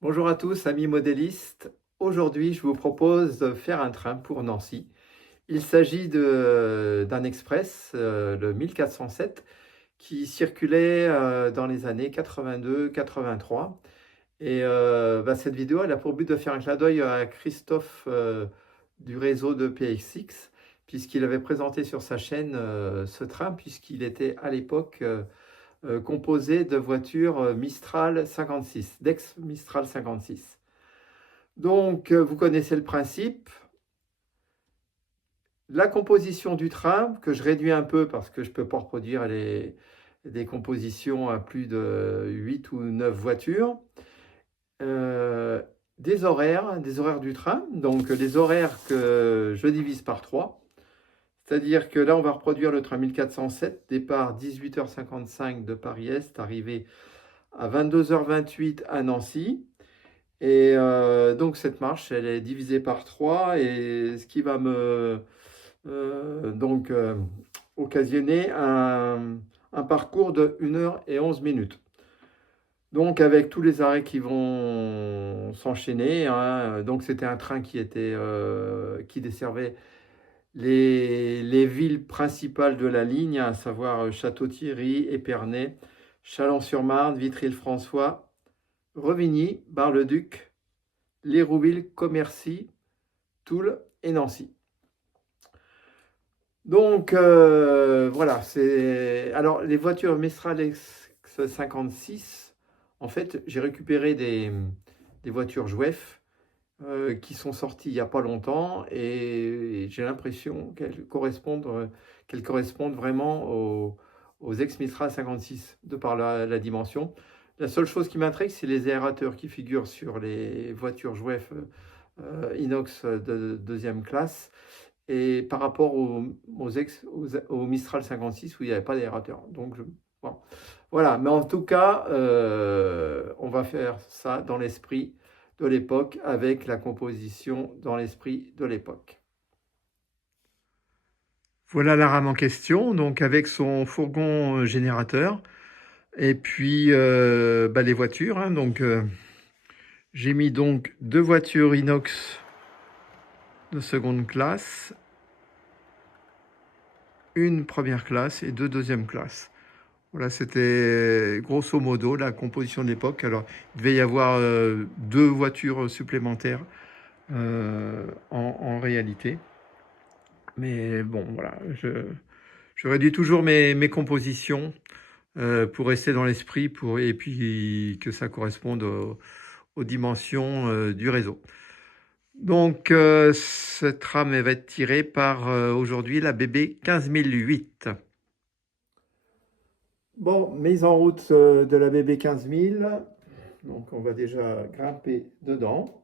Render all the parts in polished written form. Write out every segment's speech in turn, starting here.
Bonjour à tous, amis modélistes. Aujourd'hui, je vous propose de faire un train pour Nancy. Il s'agit d'un express, le 1407, qui circulait dans les années 82-83. Et cette vidéo, elle a pour but de faire un clin d'œil à Christophe du réseau de PXX, puisqu'il avait présenté sur sa chaîne ce train, puisqu'il était à l'époque composé de voitures Mistral 56, d'ex-Mistral 56. Donc, vous connaissez le principe. La composition du train, que je réduis un peu parce que je ne peux pas reproduire des compositions à plus de 8 ou 9 voitures. Euh, des horaires du train. Donc, les horaires que je divise par 3. C'est-à-dire que là, on va reproduire le train 1407, départ 18h55 de Paris-Est, arrivé à 22h28 à Nancy. Et donc cette marche, elle est divisée par 3 et ce qui va me occasionner un parcours de 1h11 minutes. Donc avec tous les arrêts qui vont s'enchaîner, hein. Donc c'était un train qui desservait les villes principales de la ligne, à savoir Château-Thierry, Épernay, Chalon-sur-Marne, Vitry-le-François, Revigny, Bar-le-Duc, L'Hérouville, Commercy, Toul et Nancy. Donc voilà, alors les voitures Mistral X56, en fait, j'ai récupéré des voitures Jouef qui sont sorties il n'y a pas longtemps et j'ai l'impression qu'elles correspondent vraiment aux ex-Mistral 56 de par la dimension. La seule chose qui m'intrigue, c'est les aérateurs qui figurent sur les voitures Jouef inox de deuxième classe et par rapport au Mistral 56 où il n'y avait pas d'aérateur. Donc, bon. Voilà, mais en tout cas, on va faire ça dans l'esprit de l'époque, avec la composition dans l'esprit de l'époque. Voilà la rame en question, donc avec son fourgon générateur, et puis les voitures. Hein, donc, j'ai mis donc 2 voitures inox de seconde classe, une première classe et 2 deuxième classe. Voilà, c'était grosso modo la composition de l'époque. Alors, il devait y avoir 2 voitures supplémentaires en réalité. Mais bon, voilà, je réduis toujours mes compositions pour rester dans l'esprit et puis que ça corresponde aux dimensions du réseau. Donc, cette rame elle va être tirée par aujourd'hui la BB 15008. Bon, mise en route de la BB 15000. Donc, on va déjà grimper dedans.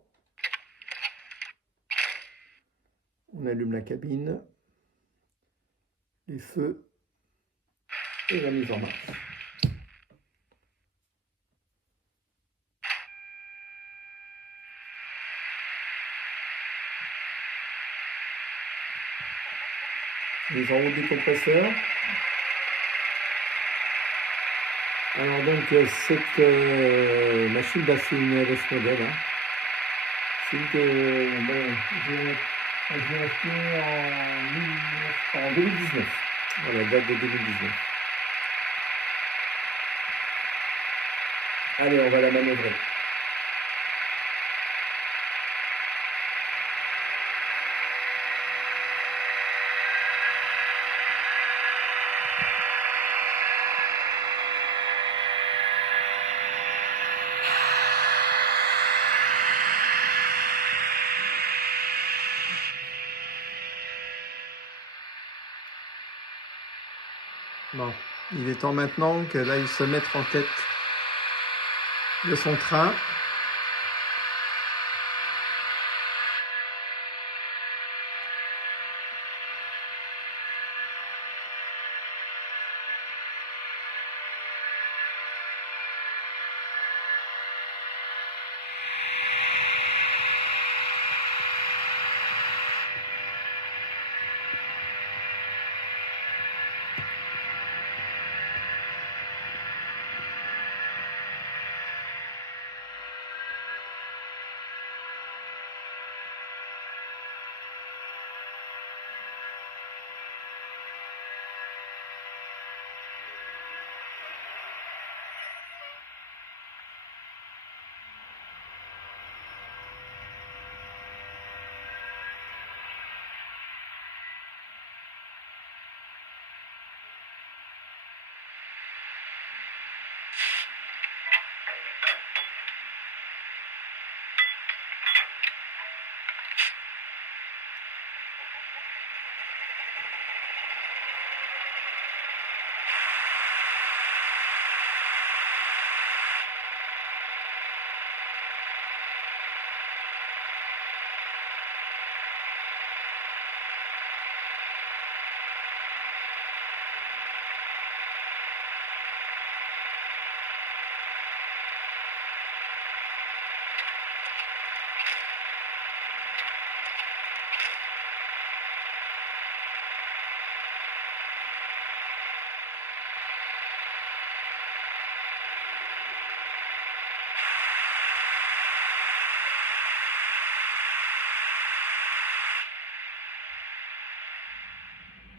On allume la cabine, les feux et la mise en marche. Mise en route du compresseur. Alors donc cette machine, c'est une LS modèle. Hein. C'est une que j'ai achetée en 2019. Voilà, date de 2019. Allez, on va la manœuvrer. Bon, il est temps maintenant qu'elle aille se mettre en tête de son train.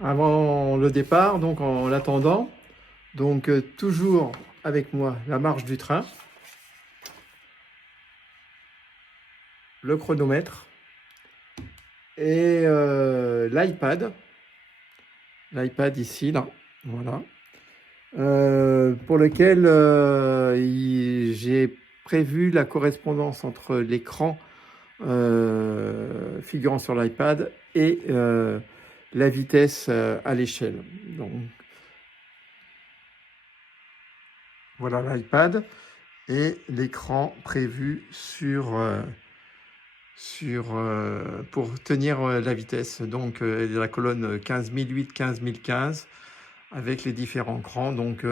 avant le départ, donc en l'attendant. Donc toujours avec moi la marche du train, le chronomètre et l'iPad. L'iPad ici, là, voilà. Pour lequel j'ai prévu la correspondance entre l'écran figurant sur l'iPad et la vitesse à l'échelle. Donc voilà l'iPad et l'écran prévu pour tenir la vitesse. Donc la colonne 15008, 15015 avec les différents crans. Donc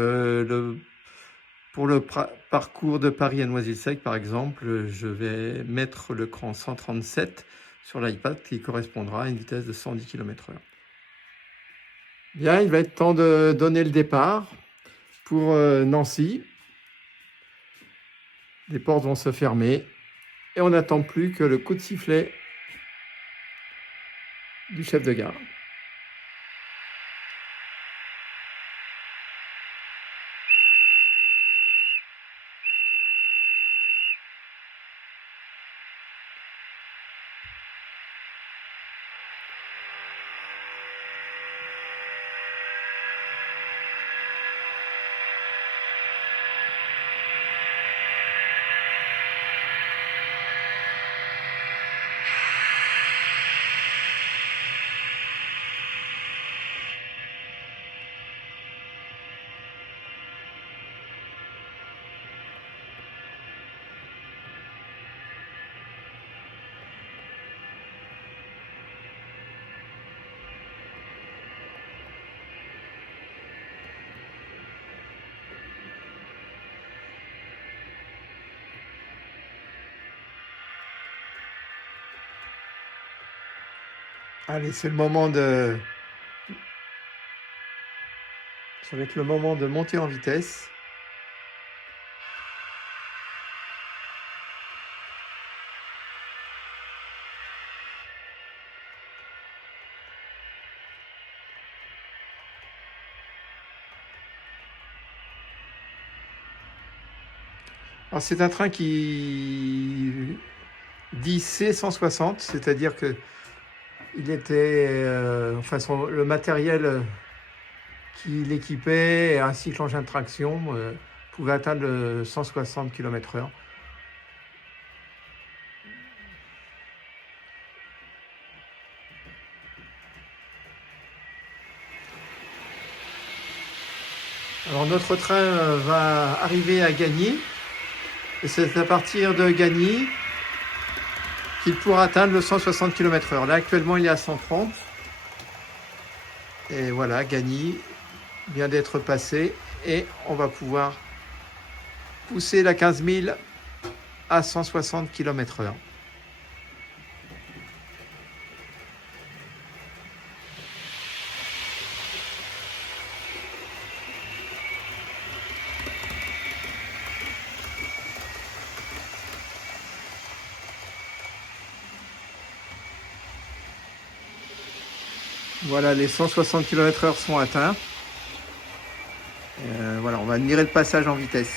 pour le parcours de Paris à Noisy-le-Sec, par exemple, je vais mettre le cran 137 sur l'iPad qui correspondra à une vitesse de 110 km/h. Bien, il va être temps de donner le départ pour Nancy. Les portes vont se fermer et on n'attend plus que le coup de sifflet du chef de gare. Allez, c'est le moment de... Ça va être le moment de monter en vitesse. Alors c'est un train qui dit C160, c'est-à-dire que il était, le matériel qui l'équipait ainsi que l'engin de traction pouvait atteindre 160 km/h. Alors notre train va arriver à Gagny et c'est à partir de Gagny qu'il pourra atteindre le 160 km/h. Là actuellement il est à 130 et voilà, Gagny vient d'être passé et on va pouvoir pousser la 15000 à 160 km/h. Voilà, les 160 km/h sont atteints. Voilà, on va admirer le passage en vitesse.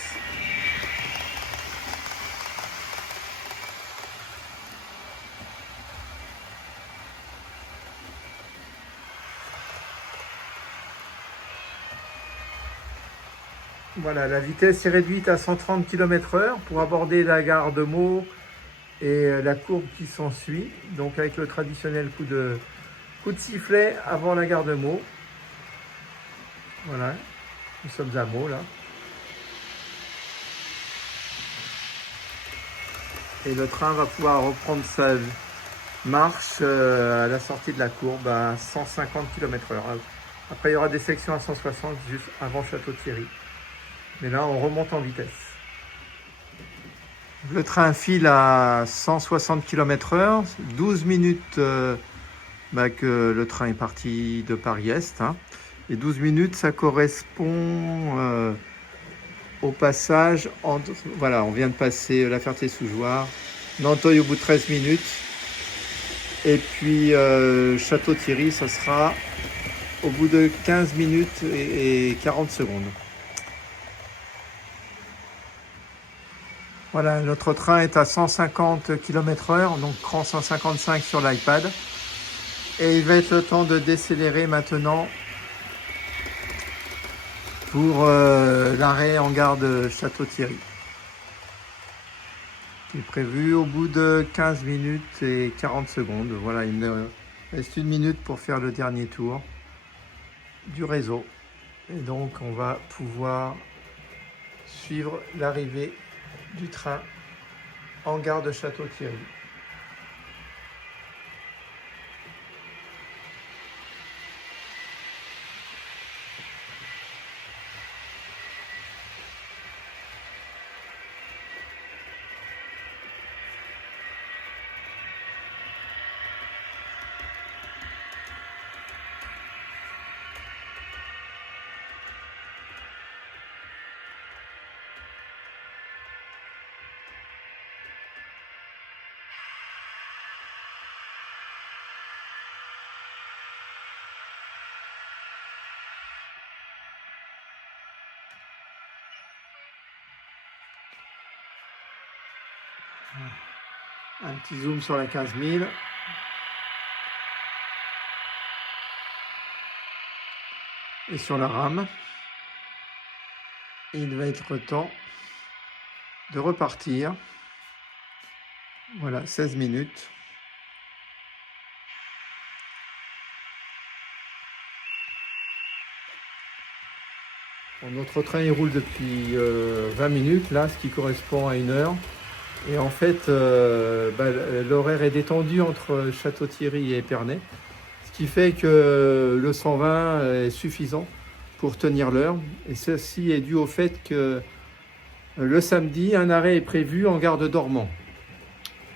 Voilà, la vitesse est réduite à 130 km/h pour aborder la gare de Meaux et la courbe qui s'ensuit. Donc avec le traditionnel coup de sifflet avant la gare de Meaux. Voilà, nous sommes à Meaux là. Et le train va pouvoir reprendre sa marche à la sortie de la courbe à 150 km/h. Après, il y aura des sections à 160 juste avant Château-Thierry. Mais là, on remonte en vitesse. Le train file à 160 km/h, 12 minutes que le train est parti de Paris-Est. Hein. Et 12 minutes, ça correspond au passage entre... Voilà, on vient de passer la Ferté-sous-Jouarre, Nanteuil au bout de 13 minutes. Et puis Château-Thierry, ça sera au bout de 15 minutes et 40 secondes. Voilà, notre train est à 150 km/h, donc cran 155 sur l'iPad. Et il va être le temps de décélérer maintenant pour l'arrêt en gare de Château-Thierry, qui est prévu au bout de 15 minutes et 40 secondes. Voilà, il me reste 1 minute pour faire le dernier tour du réseau. Et donc on va pouvoir suivre l'arrivée du train en gare de Château-Thierry. Un petit zoom sur la 15 000. Et sur la rame. Il va être temps de repartir. Voilà, 16 minutes. Bon, notre train il roule depuis 20 minutes, là, ce qui correspond à 1 heure. Et en fait, l'horaire est détendu entre Château-Thierry et Épernay, ce qui fait que le 120 est suffisant pour tenir l'heure. Et ceci est dû au fait que le samedi, un arrêt est prévu en gare de Dormans.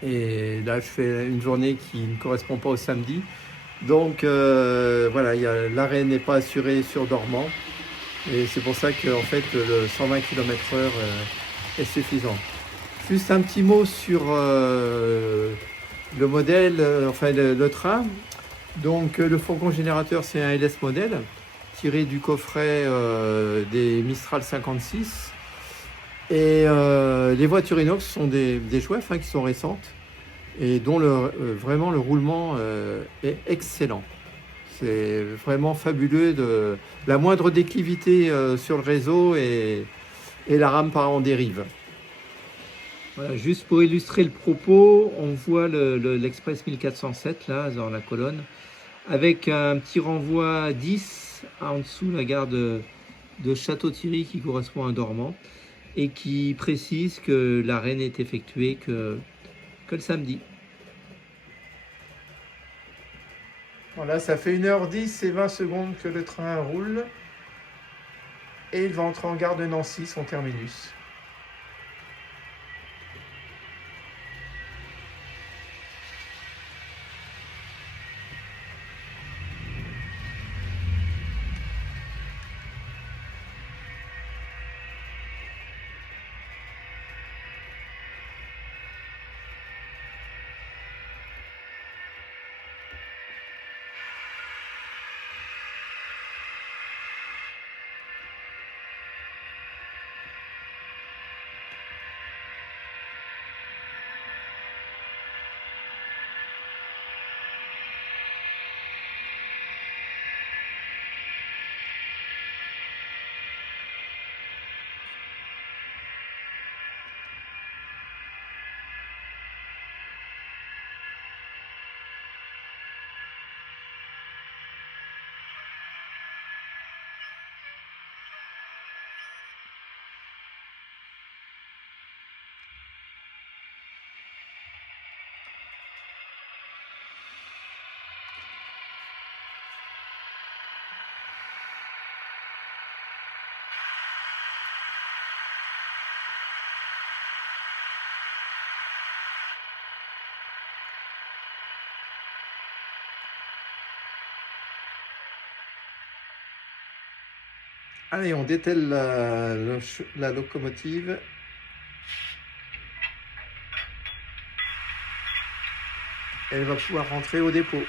Et là, je fais une journée qui ne correspond pas au samedi. Donc voilà, l'arrêt n'est pas assuré sur Dormans. Et c'est pour ça que en fait, le 120 km/h est suffisant. Juste un petit mot sur le modèle, enfin le train. Donc le fourgon générateur, c'est un LS modèle tiré du coffret des Mistral 56. Et les voitures inox sont des chouettes qui sont récentes et dont vraiment le roulement est excellent. C'est vraiment fabuleux. La moindre déclivité sur le réseau et la rame part en dérive. Voilà, juste pour illustrer le propos, on voit l'Express 1407 là dans la colonne avec un petit renvoi 10 en dessous la gare de Château-Thierry qui correspond à Dormans et qui précise que l'arrêt n'est effectué que le samedi. Voilà, ça fait 1h10 et 20 secondes que le train roule et il va entrer en gare de Nancy, son terminus. Allez, on dételle la locomotive. Elle va pouvoir rentrer au dépôt.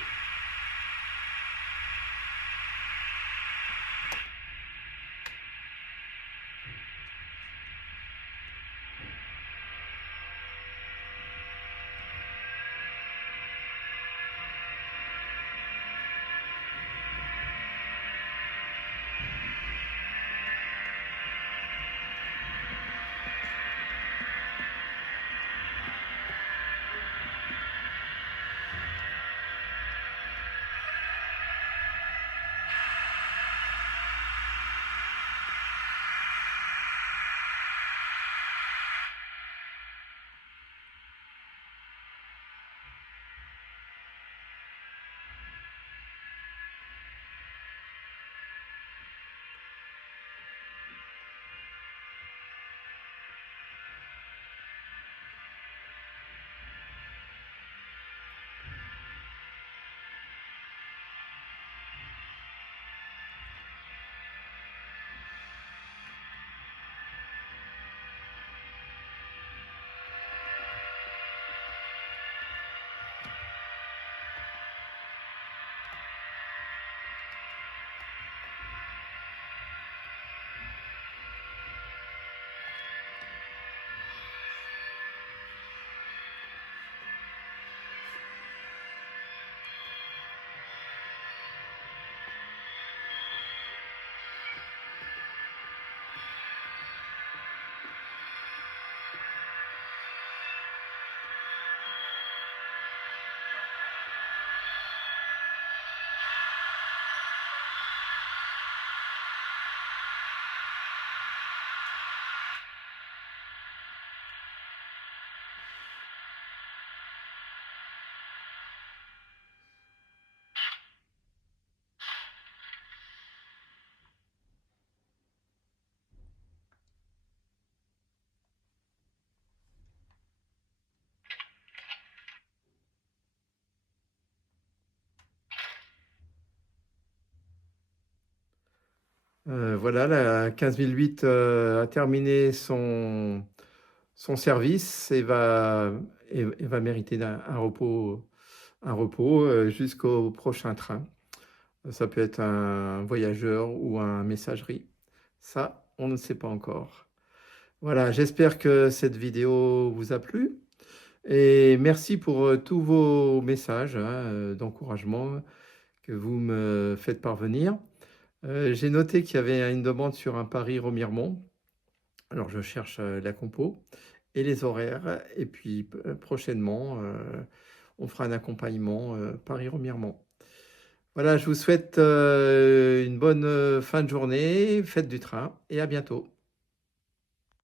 Voilà, la 15008 a terminé son service et va mériter un repos jusqu'au prochain train. Ça peut être un voyageur ou un messagerie. Ça, on ne sait pas encore. Voilà, j'espère que cette vidéo vous a plu. Et merci pour tous vos messages d'encouragement que vous me faites parvenir. J'ai noté qu'il y avait une demande sur un Paris-Remiremont. Alors, je cherche la compo et les horaires. Et puis, prochainement, on fera un accompagnement Paris-Remiremont. Voilà, je vous souhaite une bonne fin de journée, faites du train et à bientôt.